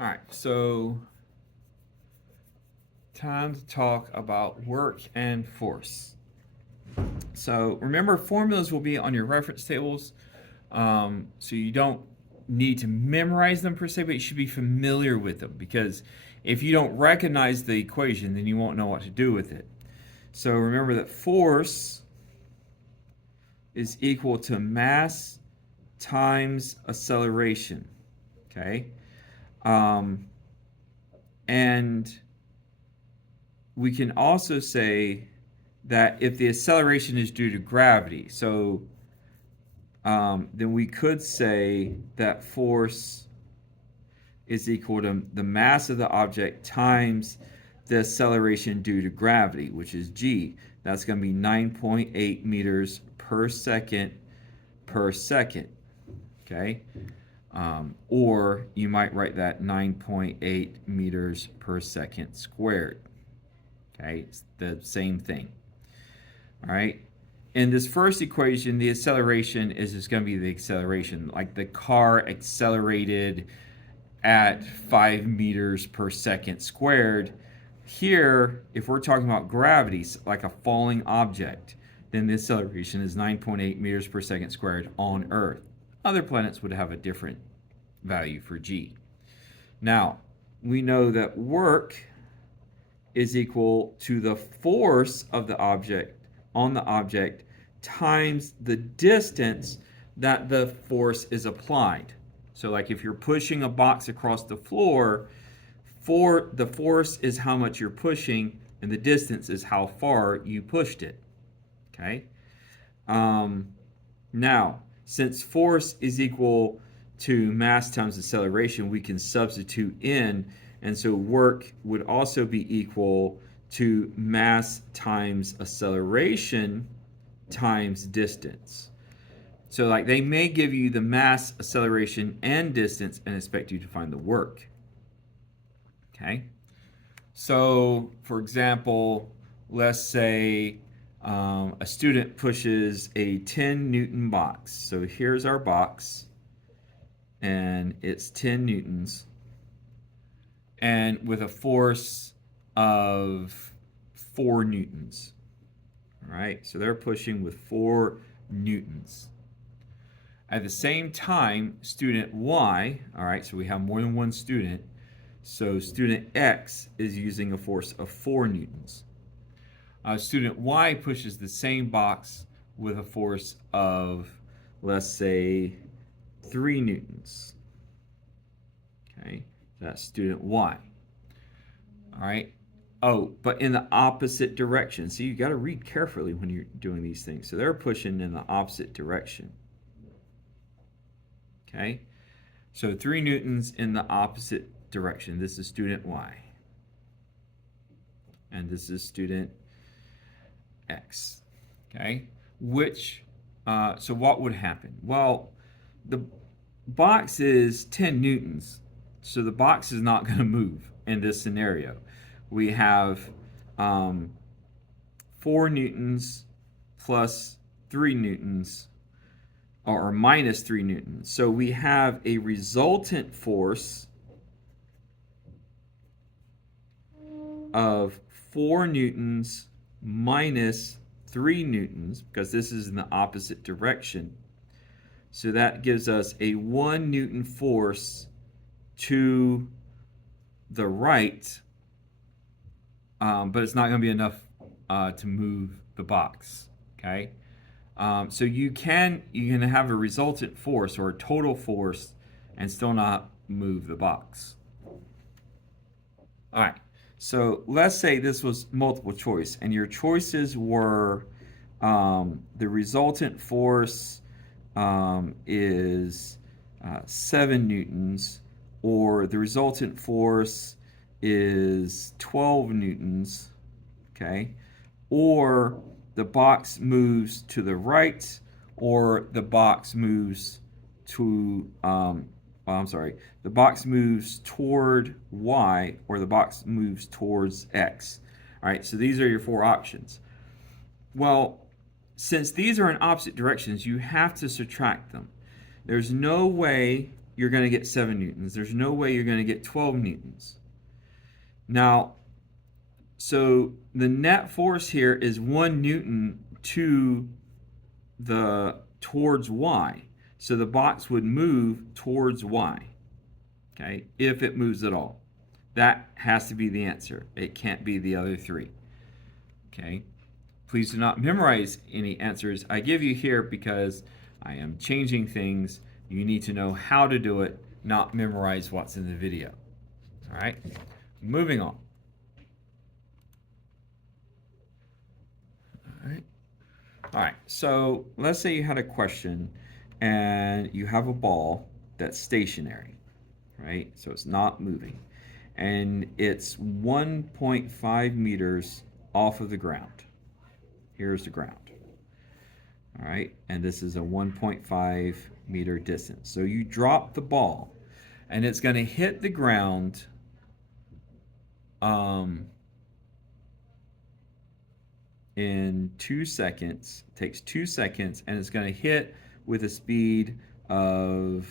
All right, so time to talk about work and force. So remember, formulas will be on your reference tables. So you don't need to memorize them per se, but you should be familiar with them because if you don't recognize the equation, then you won't know what to do with it. So remember that force is equal to mass times acceleration. Okay? Um, and we can also say that if the acceleration is due to gravity, so then we could say that force is equal to the mass of the object times the acceleration due to gravity, which is g. That's going to be 9.8 meters per second per second. Okay? Or you might write that 9.8 meters per second squared. Okay? It's the same thing. All right? In this first equation, the acceleration is just going to be the acceleration, like the car accelerated at 5 meters per second squared. Here, if we're talking about gravity, like a falling object, then the acceleration is 9.8 meters per second squared on Earth. Other planets would have a different value for g. Now, we know that work is equal to the force of the object on the object times the distance that the force is applied. So like if you're pushing a box across the floor, for the force is how much you're pushing and the distance is how far you pushed it. Okay? Now, since force is equal to mass times acceleration, we can substitute in, and so work would also be equal to mass times acceleration times distance. So like they may give you the mass, acceleration, and distance and expect you to find the work. Okay? So, for example, let's say a student pushes a 10 Newton box. So here's our box, and it's 10 Newtons, and with a force of 4 Newtons. All right, so they're pushing with 4 Newtons. At the same time, student Y, all right, so we have more than one student, so student X is using a force of 4 Newtons. Student Y pushes the same box with a force of, let's say, 3 Newtons. Okay, that's student Y. All right. Oh, but in the opposite direction. So you got to read carefully when you're doing these things. So they're pushing in the opposite direction. Okay. So 3 Newtons in the opposite direction. This is student Y. And this is student X. Okay. So what would happen? Well, the box is 10 Newtons. So the box is not going to move in this scenario. We have 4 Newtons plus 3 Newtons or minus 3 Newtons. So we have a resultant force of 4 Newtons minus 3 Newtons because this is in the opposite direction. So that gives us a 1 Newton force to the right, but it's not going to be enough to move the box. Okay, so you can have a resultant force or a total force and still not move the box. All right. So let's say this was multiple choice, and your choices were the resultant force is 7 Newtons, or the resultant force is 12 Newtons, okay? Or the box moves to the right, or the box moves to, the box moves toward Y, or the box moves towards X. All right, so these are your 4 options. Well, since these are in opposite directions, you have to subtract them. There's no way you're going to get 7 newtons. There's no way you're going to get 12 newtons. Now, so the net force here is 1 newton towards y. So the box would move towards y, okay, if it moves at all. That has to be the answer. It can't be the other 3, okay? Please do not memorize any answers I give you here because I am changing things. You need to know how to do it, not memorize what's in the video. All right, moving on. All right, so let's say you had a question and you have a ball that's stationary, right? So it's not moving. And it's 1.5 meters off of the ground. Here's the ground. All right, and this is a 1.5 meter distance. So you drop the ball and it's going to hit the ground in 2 seconds. It takes 2 seconds, and it's going to hit with a speed of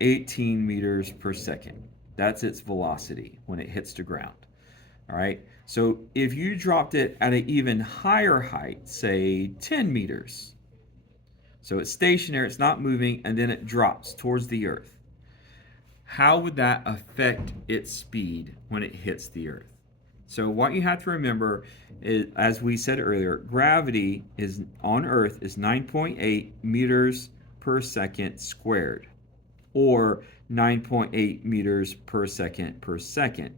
18 meters per second. That's its velocity when it hits the ground. All right, so if you dropped it at an even higher height, say 10 meters, so it's stationary, it's not moving, and then it drops towards the earth, how would that affect its speed when it hits the earth? So what you have to remember is, as we said earlier, gravity is on Earth is 9.8 meters per second squared, or 9.8 meters per second per second.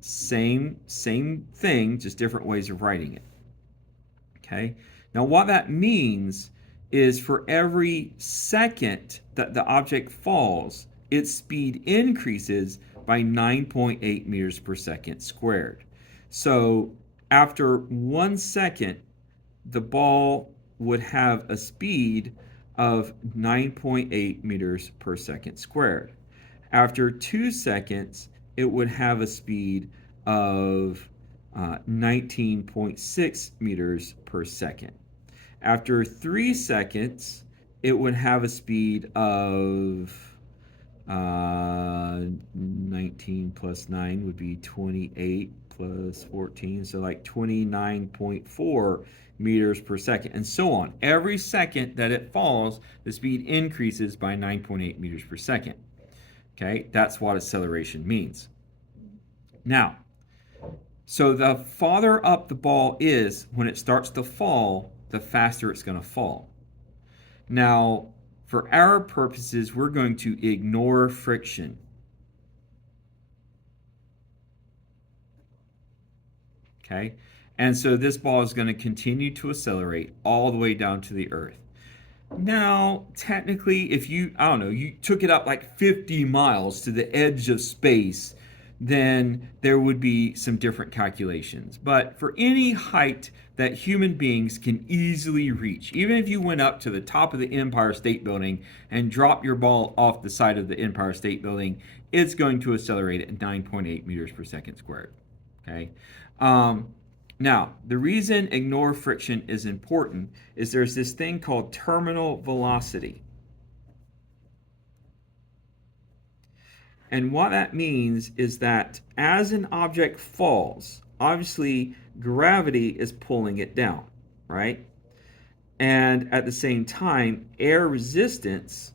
Same thing, just different ways of writing it. Okay. Now what that means is for every second that the object falls, its speed increases by 9.8 meters per second squared. So after 1 second, the ball would have a speed of 9.8 meters per second squared. After 2 seconds, it would have a speed of 19.6 meters per second. After 3 seconds, it would have a speed of 19 plus 9 would be 28 plus 14, so like 29.4 meters per second, and so on. Every second that it falls, the speed increases by 9.8 meters per second. Okay, that's what acceleration means. Now, so the farther up the ball is, when it starts to fall, the faster it's going to fall. Now, for our purposes, we're going to ignore friction. Okay, and so this ball is going to continue to accelerate all the way down to the earth. Now, technically, if you took it up like 50 miles to the edge of space, then there would be some different calculations. But for any height that human beings can easily reach, even if you went up to the top of the Empire State Building and dropped your ball off the side of the Empire State Building, it's going to accelerate at 9.8 meters per second squared. Okay. Now, the reason ignore friction is important is there's this thing called terminal velocity. And what that means is that as an object falls, obviously gravity is pulling it down, right? And at the same time, air resistance,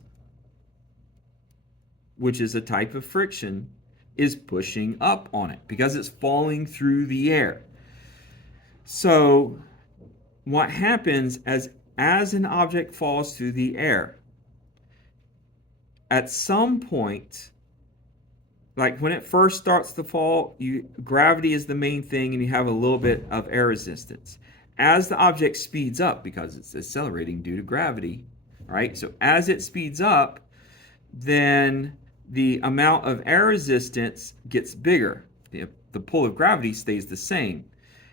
which is a type of friction, is pushing up on it because it's falling through the air. So what happens as an object falls through the air, at some point, like when it first starts to fall, gravity is the main thing and you have a little bit of air resistance. As the object speeds up, because it's accelerating due to gravity, right? So as it speeds up, then the amount of air resistance gets bigger. The pull of gravity stays the same.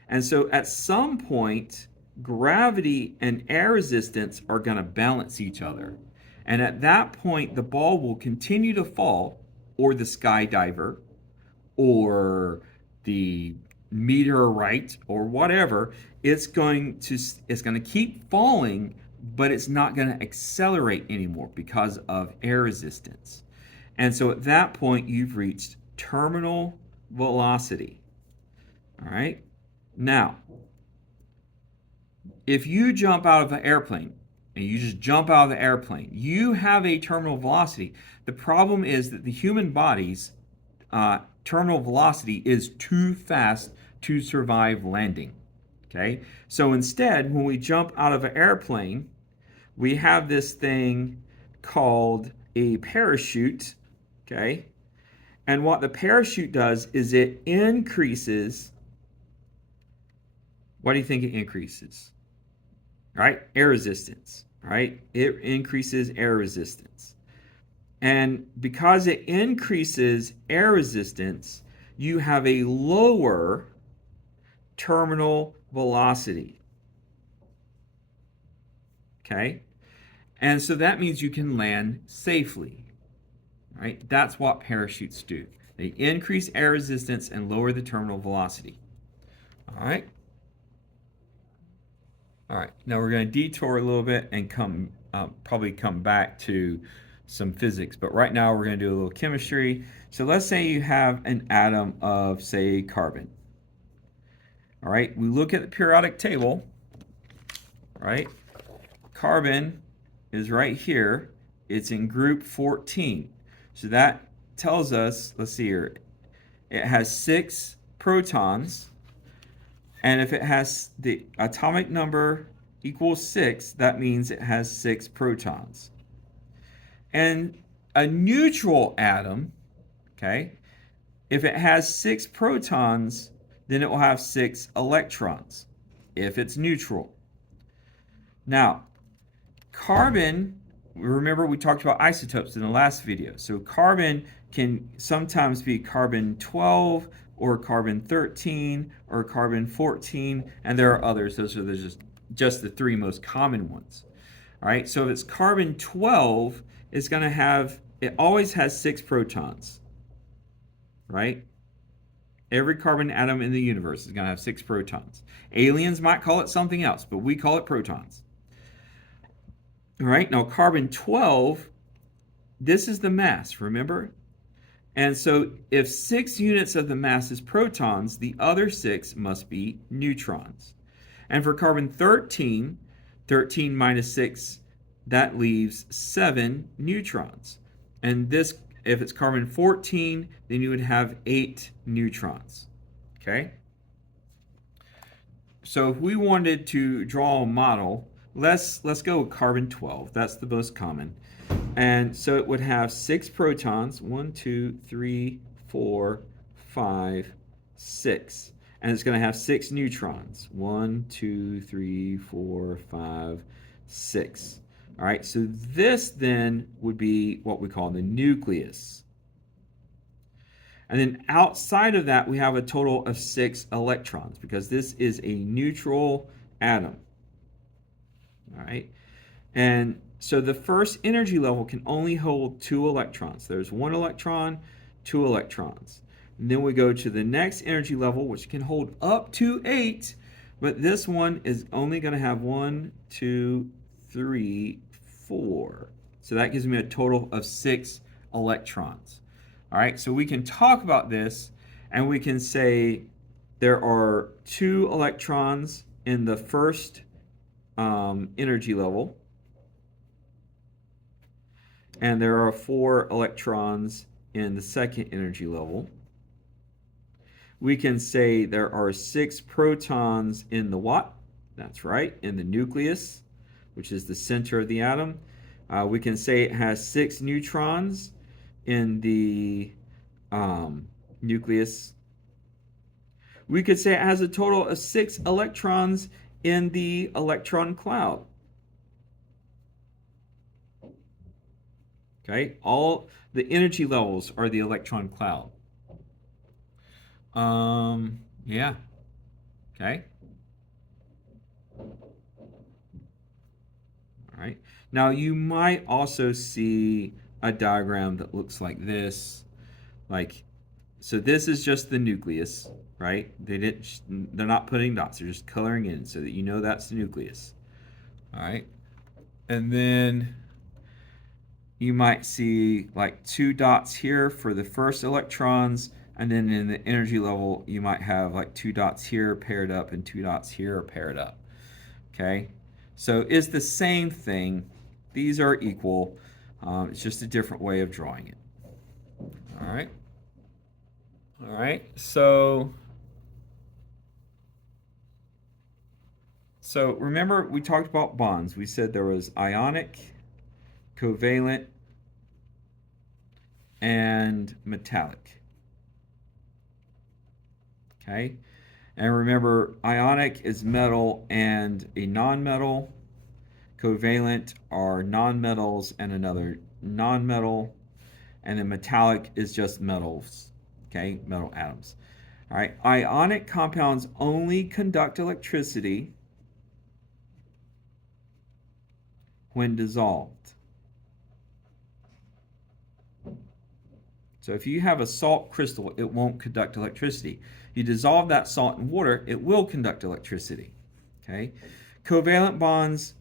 And so at some point, gravity and air resistance are going to balance each other. And at that point, the ball will continue to fall, or the skydiver, or the meteorite, or whatever. It's going to keep falling, but it's not going to accelerate anymore because of air resistance. And so at that point, you've reached terminal velocity. All right? Now, if you jump out of an airplane and you just jump out of the airplane, you have a terminal velocity. The problem is that the human body's terminal velocity is too fast to survive landing. Okay? So instead, when we jump out of an airplane, we have this thing called a parachute. Okay? And what the parachute does is it increases. What do you think it increases? Right? Air resistance, right? It increases air resistance. And because it increases air resistance, you have a lower terminal velocity. Okay? And so that means you can land safely. Right? That's what parachutes do. They increase air resistance and lower the terminal velocity. All right? All right, now we're going to detour a little bit and probably come back to some physics, but right now we're going to do a little chemistry. So let's say you have an atom of, say, carbon. All right, we look at the periodic table, right? Carbon is right here. It's in group 14. So that tells us, let's see here, it has 6 protons. And if it has the atomic number equals 6, that means it has 6 protons. And a neutral atom, okay, if it has 6 protons, then it will have 6 electrons, if it's neutral. Now, carbon, remember we talked about isotopes in the last video. So carbon can sometimes be carbon 12, or carbon 13, or carbon 14, and there are others. Those are just the 3 most common ones. All right, so if it's carbon 12, it's going to have, it always has 6 protons, right? Every carbon atom in the universe is going to have 6 protons. Aliens might call it something else, but we call it protons. All right, now carbon 12, this is the mass, remember? And so if 6 units of the mass is protons, the other 6 must be neutrons. And for carbon 13, 13 minus 6, that leaves 7 neutrons. And this, if it's carbon 14, then you would have 8 neutrons. Okay? So if we wanted to draw a model, let's go with carbon 12. That's the most common. And so it would have 6 protons, 1, 2, 3, 4, 5, 6. And it's going to have 6 neutrons, 1, 2, 3, 4, 5, 6. All right, so this then would be what we call the nucleus. And then outside of that, we have a total of 6 electrons because this is a neutral atom. All right, and so the first energy level can only hold 2 electrons. There's 1 electron, 2 electrons. And then we go to the next energy level, which can hold up to 8, but this one is only going to have 1, 2, 3, 4. So that gives me a total of 6 electrons. All right, so we can talk about this, and we can say there are 2 electrons in the first energy level, and there are 4 electrons in the second energy level. We can say there are 6 protons in the what? That's right, in the nucleus, which is the center of the atom. We can say it has 6 neutrons in the nucleus. We could say it has a total of 6 electrons in the electron cloud. Okay, all the energy levels are the electron cloud. Yeah. Okay. All right. Now you might also see a diagram that looks like this. So this is just the nucleus, right? They're not putting dots, they're just coloring in so that you know that's the nucleus. All right. And then you might see like 2 dots here for the first electrons, and then in the energy level, you might have like 2 dots here paired up and 2 dots here paired up. Okay, so it's the same thing. These are equal. It's just a different way of drawing it. All right. All right. So remember we talked about bonds. We said there was ionic, covalent, and metallic. Okay? And remember, ionic is metal and a nonmetal. Covalent are nonmetals and another nonmetal. And then metallic is just metals. Okay? Metal atoms. All right. Ionic compounds only conduct electricity when dissolved. So if you have a salt crystal, it won't conduct electricity. You dissolve that salt in water, it will conduct electricity. Okay? Covalent bonds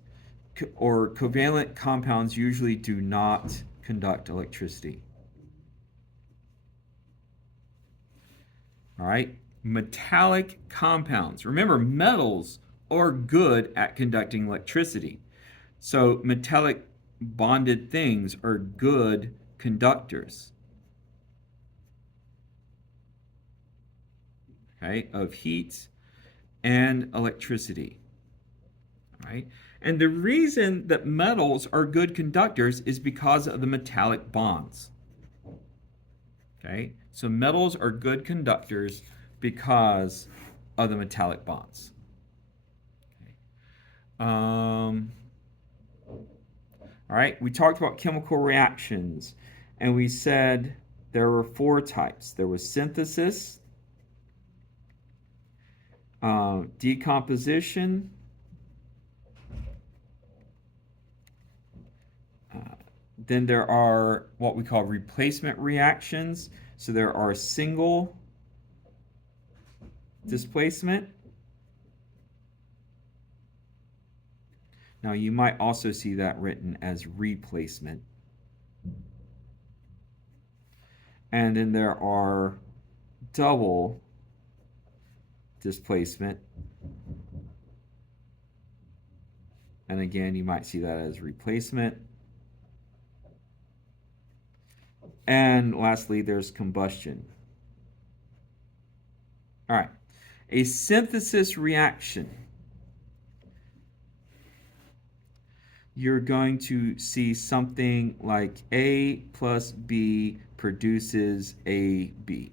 or covalent compounds usually do not conduct electricity. All right? Metallic compounds. Remember, metals are good at conducting electricity. So metallic bonded things are good conductors. Okay, of heat and electricity. All right? And the reason that metals are good conductors is because of the metallic bonds. Okay? So metals are good conductors because of the metallic bonds. Okay. All right, we talked about chemical reactions, and we said there were 4 types. There was synthesis, decomposition, then there are what we call replacement reactions. So there are single displacement. Now you might also see that written as replacement. And then there are double displacement. And again, you might see that as replacement. And lastly, there's combustion. All right, a synthesis reaction. You're going to see something like A plus B produces AB.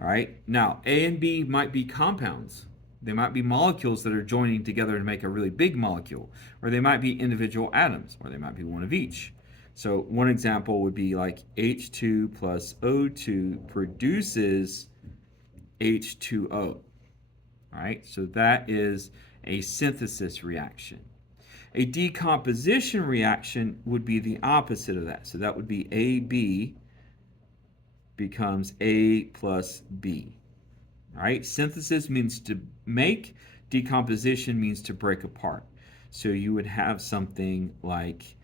All right, now A and B might be compounds. They might be molecules that are joining together to make a really big molecule, or they might be individual atoms, or they might be one of each. So one example would be like H2 plus O2 produces H2O. All right, so that is a synthesis reaction. A decomposition reaction would be the opposite of that. So that would be AB becomes A plus B. All right, synthesis means to make, decomposition means to break apart. So you would have something like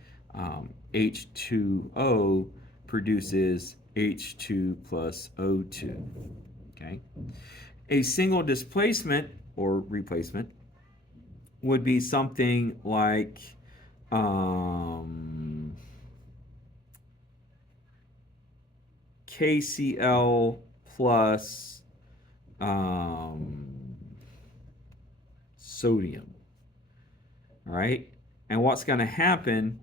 H2O produces H2 plus O2. Okay. A single displacement or replacement would be something like KCl plus sodium. All right, and what's going to happen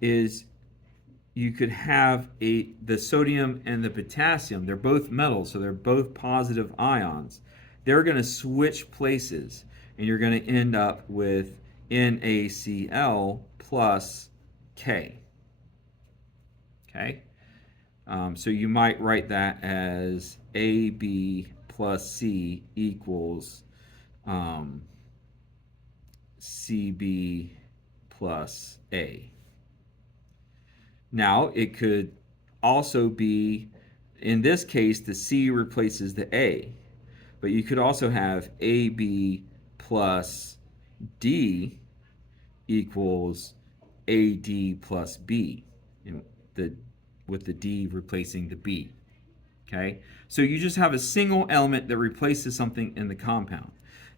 is you could have the sodium and the potassium. They're both metals, so they're both positive ions. They're going to switch places, and you're going to end up with NaCl plus K. Okay? So you might write that as AB plus C equals CB plus A. Now, it could also be, in this case, the C replaces the A. But you could also have AB plus D equals AD plus B. and with the D replacing the B. Okay, so you just have a single element that replaces something in the compound.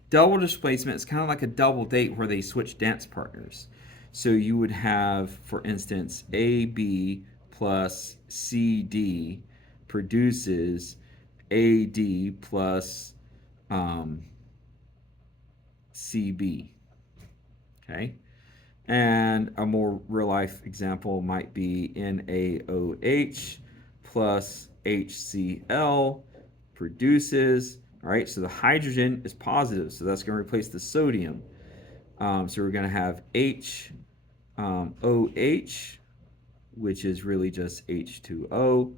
Double displacement is kind of like a double date where they switch dance partners. So you would have, for instance, AB plus CD produces AD plus CB. Okay, and a more real life example might be NaOH plus HCl produces, all right, so the hydrogen is positive, so that's going to replace the sodium. So we're going to have OH, which is really just H2O,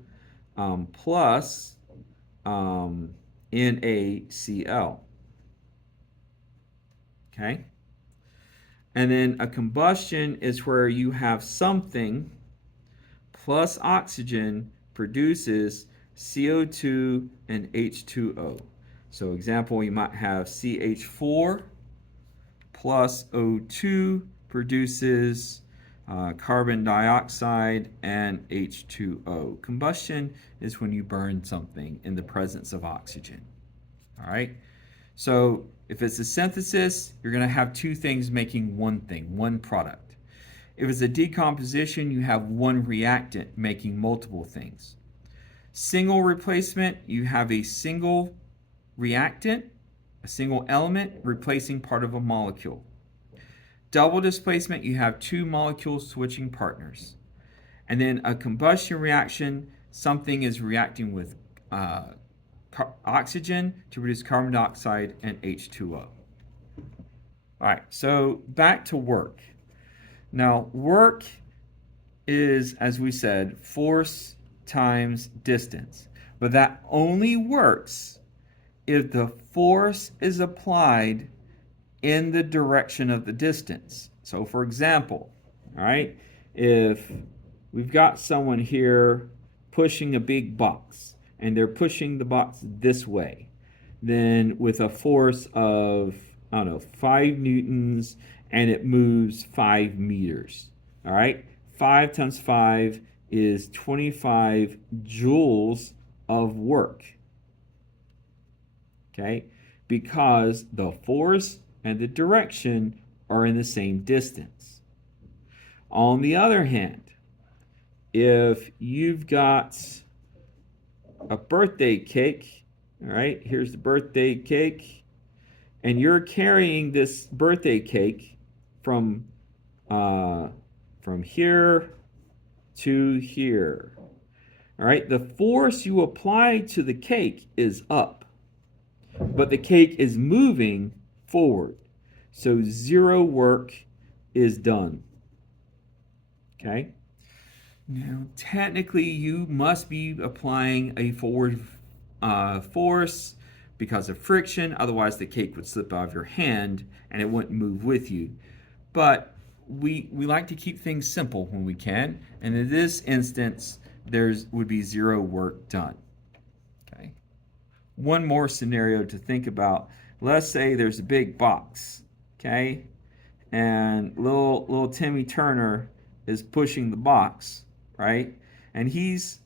plus NaCl. Okay? And then a combustion is where you have something plus oxygen produces CO2 and H2O. So example, you might have CH4 plus O2 produces carbon dioxide and H2O. Combustion is when you burn something in the presence of oxygen. All right? So if it's a synthesis, you're going to have two things making one thing, one product. If it's a decomposition, you have one reactant making multiple things. Single replacement, you have a single reactant, a single element replacing part of a molecule. Double displacement, you have two molecules switching partners. And then a combustion reaction, something is reacting with oxygen to produce carbon dioxide and H2O. All right, so back to work. Now, work is, as we said, force times distance. But that only works if the force is applied in the direction of the distance. So, for example, all right, if we've got someone here pushing a big box, and they're pushing the box this way, then with a force of, 5 newtons, and it moves 5 meters. All right, 5 times 5 is 25 joules of work. Okay, because the force and the direction are in the same distance. On the other hand, if you've got a birthday cake, all right, here's the birthday cake, and you're carrying this birthday cake from here to here. All right, the force you apply to the cake is up, but the cake is moving forward. So 0 work is done. Okay? Now, technically, you must be applying a forward force because of friction. Otherwise, the cake would slip out of your hand and it wouldn't move with you. But we like to keep things simple when we can. And in this instance, there would be 0 work done. Okay. One more scenario to think about. Let's say there's a big box, okay, and little Timmy Turner is pushing the box, right? And he's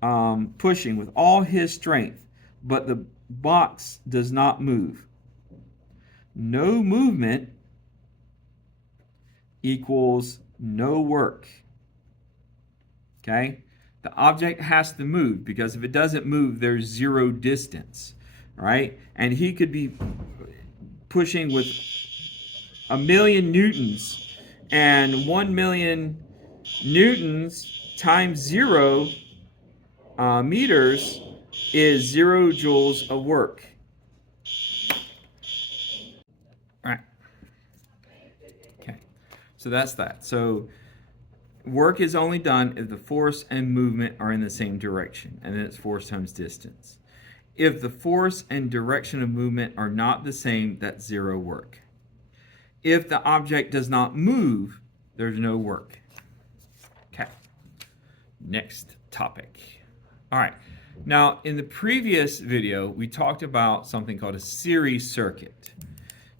pushing with all his strength, but the box does not move. No movement equals no work. Okay? The object has to move, because if it doesn't move, there's 0 distance, right? And he could be pushing with 1,000,000 newtons, and 1,000,000 newtons times 0 meters is 0 joules of work. All right. Okay. So that's that. So work is only done if the force and movement are in the same direction, and then it's force times distance. If the force and direction of movement are not the same, that's 0 work. If the object does not move, there's no work. Okay. Next topic. All right. Now, in the previous video, we talked about something called a series circuit.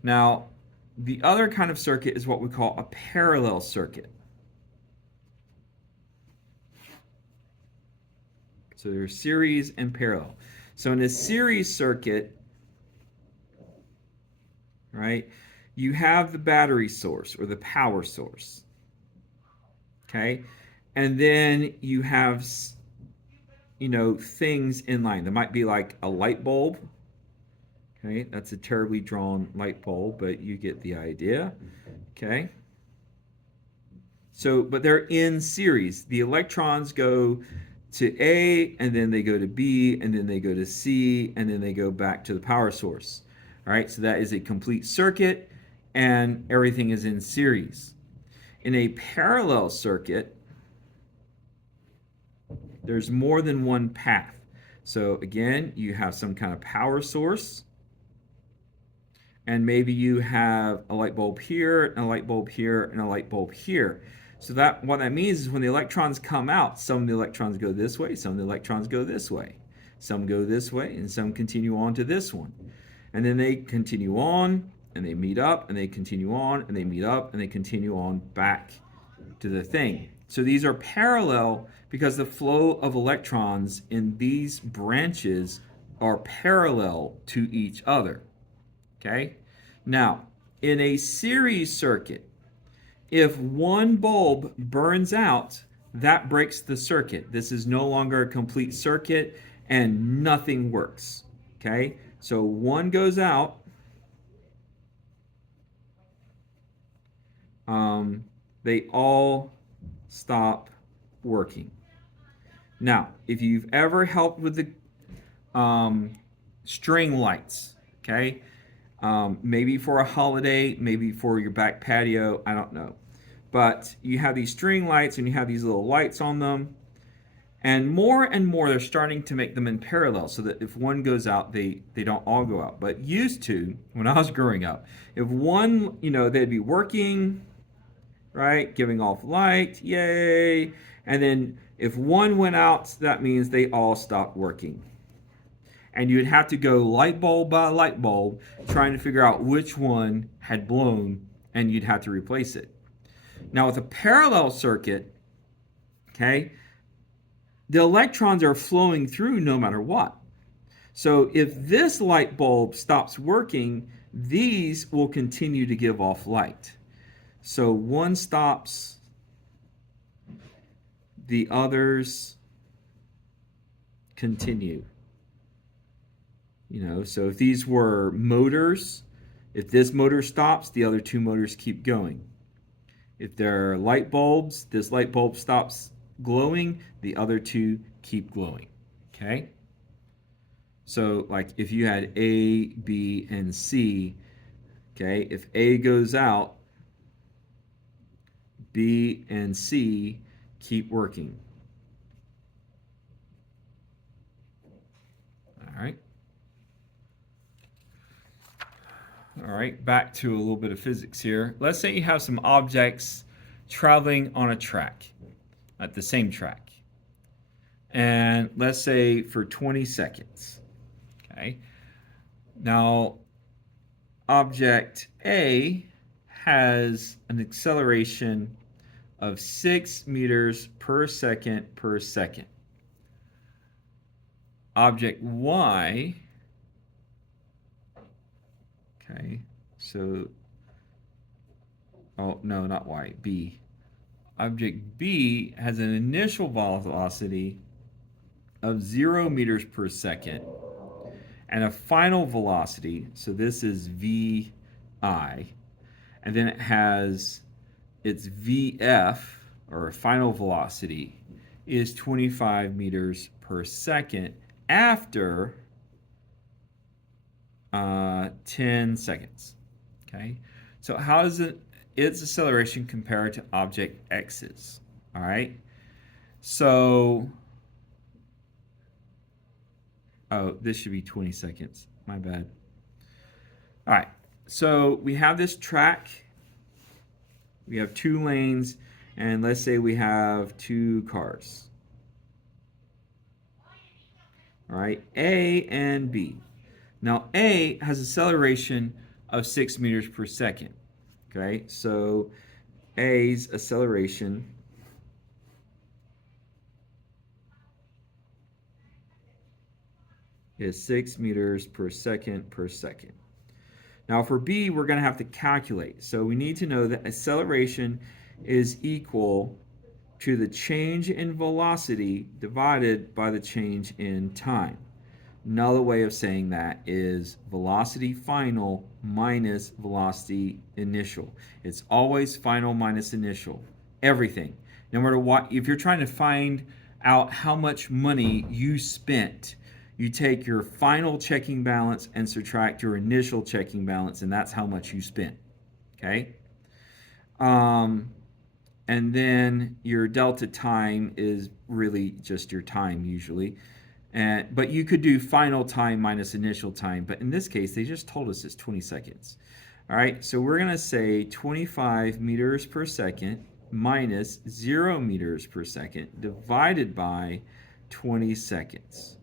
Now, the other kind of circuit is what we call a parallel circuit. So there's series and parallel. So in a series circuit, right, you have the battery source or the power source. Okay? And then you have, things in line. There might be like a light bulb. Okay? That's a terribly drawn light bulb, but you get the idea. Okay? So, but they're in series. The electrons go to A, and then they go to B, and then they go to C, and then they go back to the power source. All right, so that is a complete circuit, and everything is in series. In a parallel circuit, there's more than one path. So again, you have some kind of power source, and maybe you have a light bulb here, and a light bulb here, and a light bulb here. So that what that means is when the electrons come out, some of the electrons go this way, some of the electrons go this way. Some go this way, and some continue on to this one. And then they continue on, and they meet up, and they continue on, and they meet up, and they continue on back to the thing. So these are parallel because the flow of electrons in these branches are parallel to each other. Okay? Now, in a series circuit, if one bulb burns out, that breaks the circuit. This is no longer a complete circuit and nothing works. Okay? So one goes out. They all stop working. Now, if you've ever helped with the string lights, okay? Maybe for a holiday, maybe for your back patio, I don't know. But you have these string lights and you have these little lights on them. And more they're starting to make them in parallel so that if one goes out, they don't all go out. But used to, when I was growing up, if one, they'd be working, right, giving off light, yay. And then if one went out, that means they all stopped working. And you'd have to go light bulb by light bulb trying to figure out which one had blown, and you'd have to replace it. Now with a parallel circuit, okay, the electrons are flowing through no matter what. So if this light bulb stops working, these will continue to give off light. So one stops, the others continue. So if these were motors, if this motor stops, the other two motors keep going. If there are light bulbs, this light bulb stops glowing, the other two keep glowing. Okay? So like if you had A, B, and C, okay, if A goes out, B and C keep working. All right. All right, back to a little bit of physics here. Let's say you have some objects traveling on a track, at the same track. And let's say for 20 seconds. Okay. Now, object A has an acceleration of 6 meters per second per second. Object Y, okay, so, oh, no, not Y, B. Object B has an initial velocity of 0 meters per second and a final velocity, so this is VI, and then it has its VF, or final velocity, is 25 meters per second after 10 seconds. Okay, so how does its acceleration compare to object X's? All right, so this should be 20 seconds. My bad. All right, so we have this track. We have 2 lanes, and let's say we have 2 cars. All right, A and B. Now A has acceleration of 6 meters per second. Okay, so A's acceleration is 6 meters per second per second. Now for B, we're going to have to calculate. So we need to know that acceleration is equal to the change in velocity divided by the change in time. Another way of saying that is velocity final minus velocity initial. It's always final minus initial. Everything. No matter what, if you're trying to find out how much money you spent, you take your final checking balance and subtract your initial checking balance, and that's how much you spent. Okay? And then your delta time is really just your time usually. But you could do final time minus initial time. But in this case, they just told us it's 20 seconds. All right, so we're going to say 25 meters per second minus 0 meters per second divided by 20 seconds.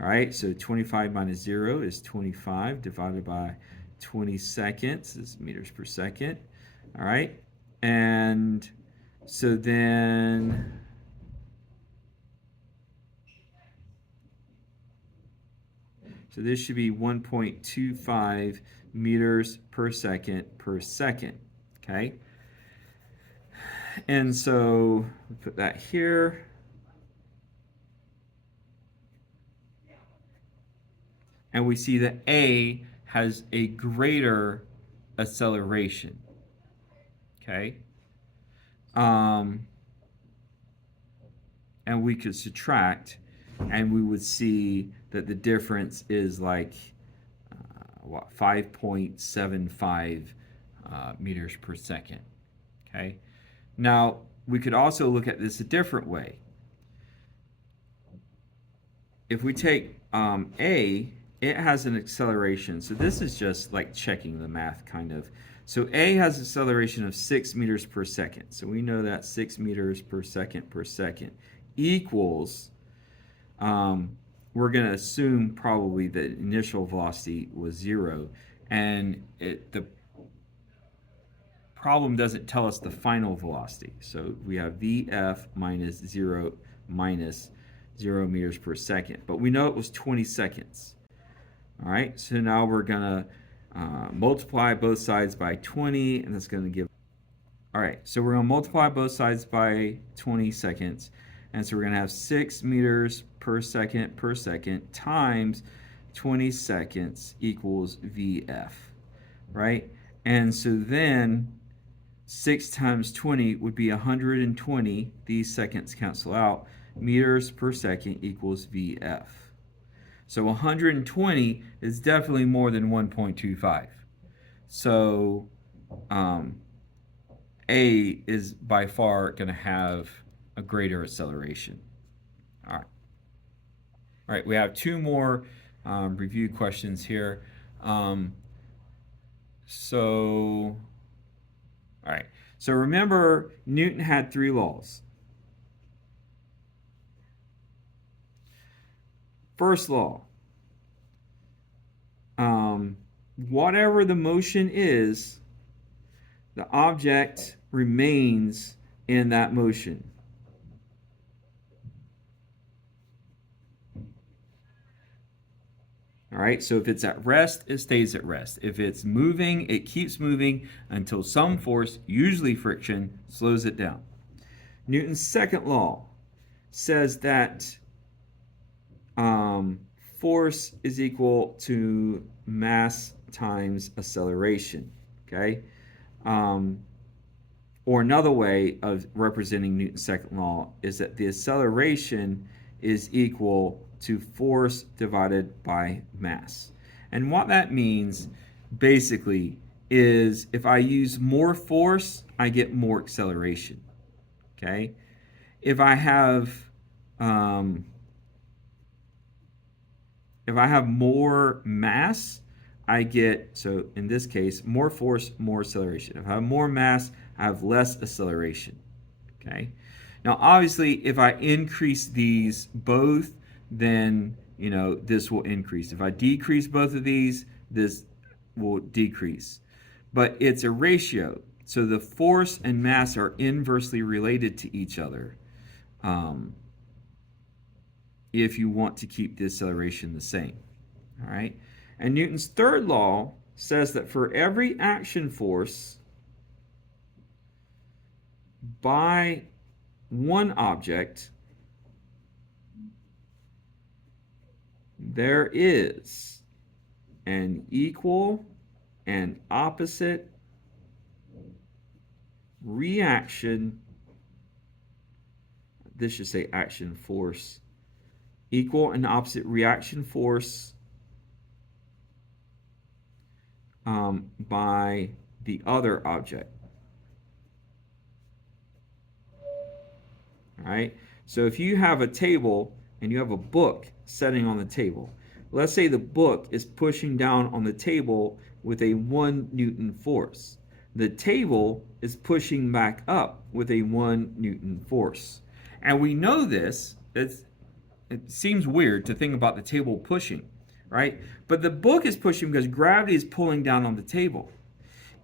All right, so 25 minus 0 is 25 divided by 20 seconds is meters per second. All right, and so then this should be 1.25 meters per second, okay? And so we put that here. And we see that A has a greater acceleration, okay? And we could subtract, and we would see that the difference is like 5.75 meters per second. Okay. Now we could also look at this a different way. If we take A, it has an acceleration. So this is just like checking the math kind of. So A has an acceleration of 6 meters per second. So we know that 6 meters per second equals, we're going to assume probably that initial velocity was 0, and the problem doesn't tell us the final velocity. So we have VF minus 0 meters per second, but we know it was 20 seconds. All right, so now we're going to multiply both sides by 20, and that's going to give. All right, so we're going to multiply both sides by 20 seconds. And so we're going to have 6 meters per second times 20 seconds equals VF, right? And so then 6 times 20 would be 120. These seconds cancel out. Meters per second equals VF. So 120 is definitely more than 1.25. So A is by far going to have a greater acceleration. All right, we have 2 more review questions here. All right, so remember Newton had 3 laws. First law, whatever the motion is, the object remains in that motion. All right, so if it's at rest, it stays at rest. If it's moving, it keeps moving until some force, usually friction, slows it down. Newton's second law says that force is equal to mass times acceleration, okay? Or another way of representing Newton's second law is that the acceleration is equal to force divided by mass. And what that means basically is if I use more force, I get more acceleration. Okay? If I have more mass, I get, so in this case, more force, more acceleration. If I have more mass, I have less acceleration. Okay? Now, obviously, if I increase these both, then, this will increase. If I decrease both of these, this will decrease. But it's a ratio. So the force and mass are inversely related to each other if you want to keep the acceleration the same. All right. And Newton's third law says that for every action force by one object, there is an equal and opposite reaction. This should say action force. Equal and opposite reaction force by the other object. All right. So if you have a table and you have a book sitting on the table, let's say the book is pushing down on the table with a 1 Newton force. The table is pushing back up with a 1 Newton force. And we know this. It seems weird to think about the table pushing, right? But the book is pushing because gravity is pulling down on the table.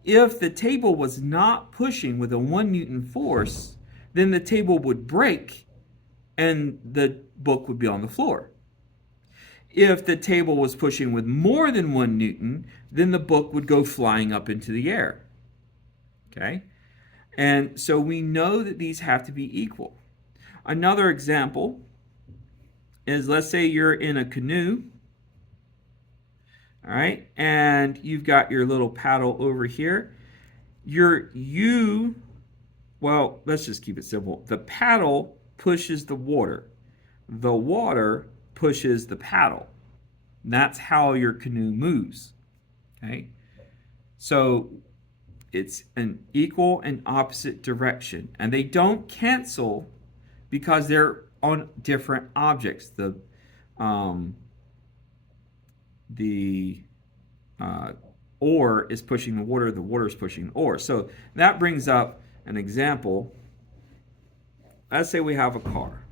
If the table was not pushing with a 1 Newton force, then the table would break and the book would be on the floor. If the table was pushing with more than 1 Newton, then the book would go flying up into the air. Okay? And so we know that these have to be equal. Another example is, let's say you're in a canoe, all right, and you've got your little paddle over here. Well, let's just keep it simple. The paddle pushes the water. The water pushes the paddle. And that's how your canoe moves. Okay? So it's an equal and opposite direction. And they don't cancel because they're on different objects. The oar is pushing the water is pushing the oar. So that brings up an example. Let's say we have a car,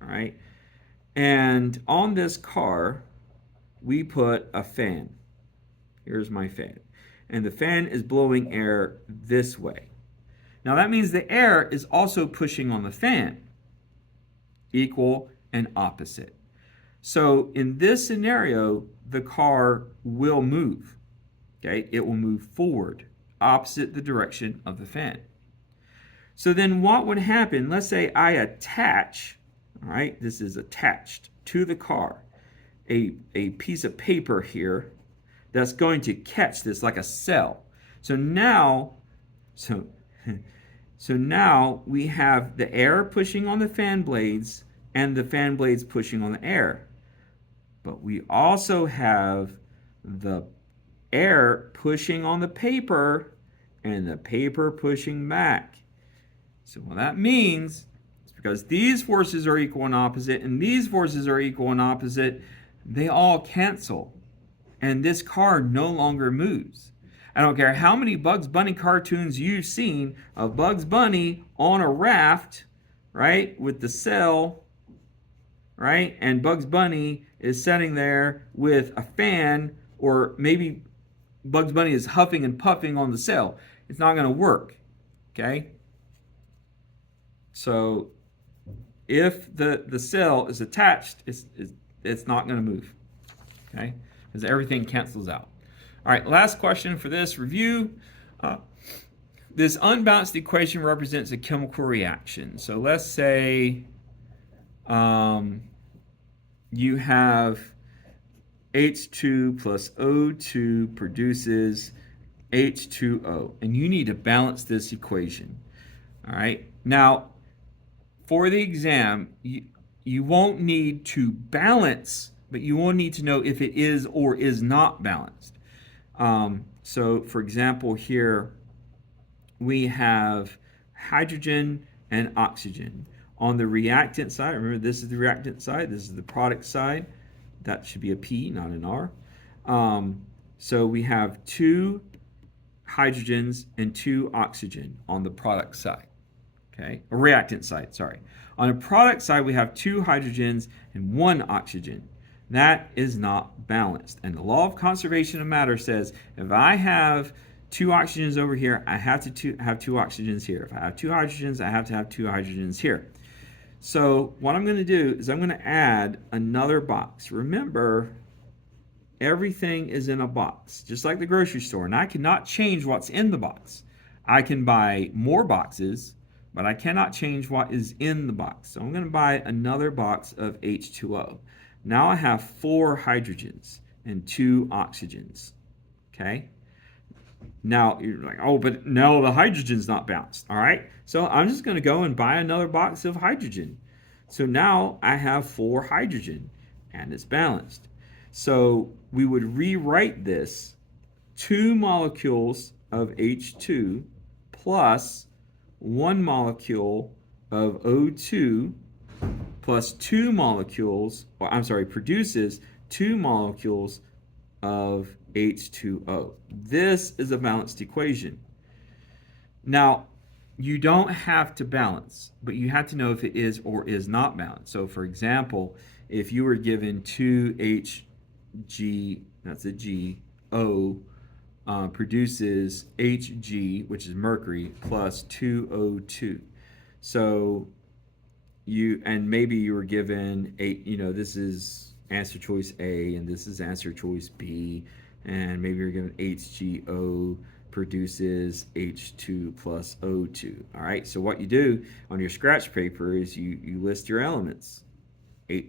all right? And on this car, we put a fan. Here's my fan. And the fan is blowing air this way. Now that means the air is also pushing on the fan. Equal and opposite. So in this scenario, the car will move. Okay? It will move forward, opposite the direction of the fan. So then what would happen? Let's say I attach, all right, this is attached to the car, a piece of paper here that's going to catch this like a cell. So now we have the air pushing on the fan blades and the fan blades pushing on the air. But we also have the air pushing on the paper and the paper pushing back. So what that means is, because these forces are equal and opposite and these forces are equal and opposite, they all cancel. And this car no longer moves. I don't care how many Bugs Bunny cartoons you've seen of Bugs Bunny on a raft, right, with the sail, right, and Bugs Bunny is sitting there with a fan, or maybe Bugs Bunny is huffing and puffing on the sail. It's not going to work, okay? So if the sail is attached, it's not going to move, okay? Because everything cancels out. All right, last question for this review. This unbalanced equation represents a chemical reaction. So let's say you have H2 plus O2 produces H2O, and you need to balance this equation. All right, now for the exam, you won't need to balance, but you will need to know if it is or is not balanced. So for example, here we have hydrogen and oxygen. On the reactant side, remember this is the reactant side, this is the product side. That should be a P, not an R. So we have 2 hydrogens and 2 oxygen on the product side. Okay, a reactant side, sorry. On the product side, we have 2 hydrogens and 1 oxygen. That is not balanced. And the law of conservation of matter says if I have 2 oxygens over here, I have to have 2 oxygens here. If I have 2 hydrogens, I have to have 2 hydrogens here. So what I'm going to do is I'm going to add another box. Remember, everything is in a box, just like the grocery store, and I cannot change what's in the box. I can buy more boxes, but I cannot change what is in the box. So I'm going to buy another box of H2O. Now I have 4 hydrogens and 2 oxygens. Okay? Now you're like, oh, but no, the hydrogen's not balanced. All right? So I'm just going to go and buy another box of hydrogen. So now I have 4 hydrogen and it's balanced. So we would rewrite this 2 molecules of H2 plus 1 molecule of O2 plus 2 molecules, produces 2 molecules of H2O. This is a balanced equation. Now, you don't have to balance, but you have to know if it is or is not balanced. So, for example, if you were given 2Hg, that's a G, O, produces Hg, which is mercury, plus 2O2. So maybe you were given this is answer choice A and this is answer choice B, and maybe you're given HgO produces H2 plus O2. All right, so what you do on your scratch paper is you list your elements.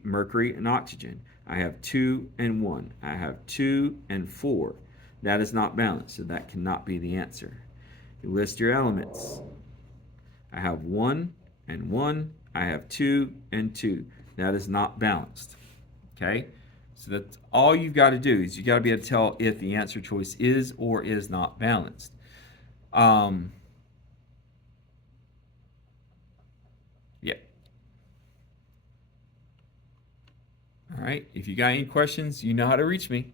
Mercury and oxygen. I have 2 and 1. I have 2 and 4. That is not balanced, so that cannot be the answer. You list your elements. I have 1 and 1. I have 2 and 2. That is not balanced. Okay? So that's all you've got to do is you got to be able to tell if the answer choice is or is not balanced. Yeah. All right. If you got any questions, you know how to reach me.